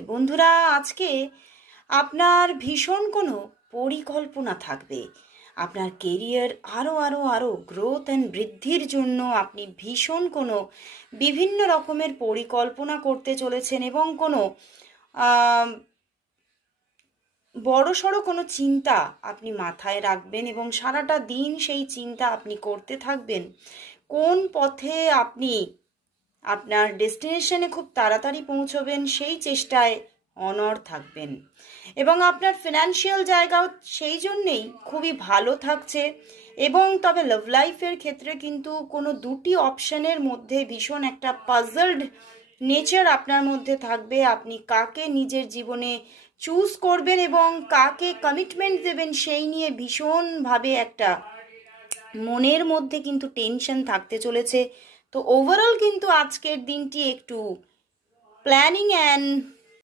বন্ধুরা, আজকে আপনার ভীষণ কোনো পরিকল্পনা থাকবে। আপনার কেরিয়ার আরও আরও আরও গ্রোথ অ্যান্ড বৃদ্ধির জন্য আপনি ভীষণ কোনো বিভিন্ন রকমের পরিকল্পনা করতে চলেছেন এবং কোনো আম, বড়সড় কোনো চিন্তা আপনি মাথায় রাখবেন এবং সারাটা দিন সেই চিন্তা আপনি করতে থাকবেন। কোন পথে আপনি আপনার ডেস্টিনেশনে খুব তাড়াতাড়ি পৌঁছবেন সেই চেষ্টায় অনড় থাকবেন এবং আপনার ফিনান্সিয়াল জায়গাও সেই জন্যেই খুবই ভালো থাকছে। এবং তবে লাভ লাইফের ক্ষেত্রে কিন্তু কোনো দুটি অপশনের মধ্যে ভীষণ একটা পাজলড নেচার আপনার মধ্যে থাকবে। আপনি কাকে নিজের জীবনে চুজ করবেন এবং কাকে কমিটমেন্ট দেবেন সেই নিয়ে ভীষণভাবে একটা মনের মধ্যে কিন্তু টেনশন থাকতে চলেছে। তো ওভারঅল কিন্তু আজকের দিনটি একটু প্ল্যানিং অ্যান্ড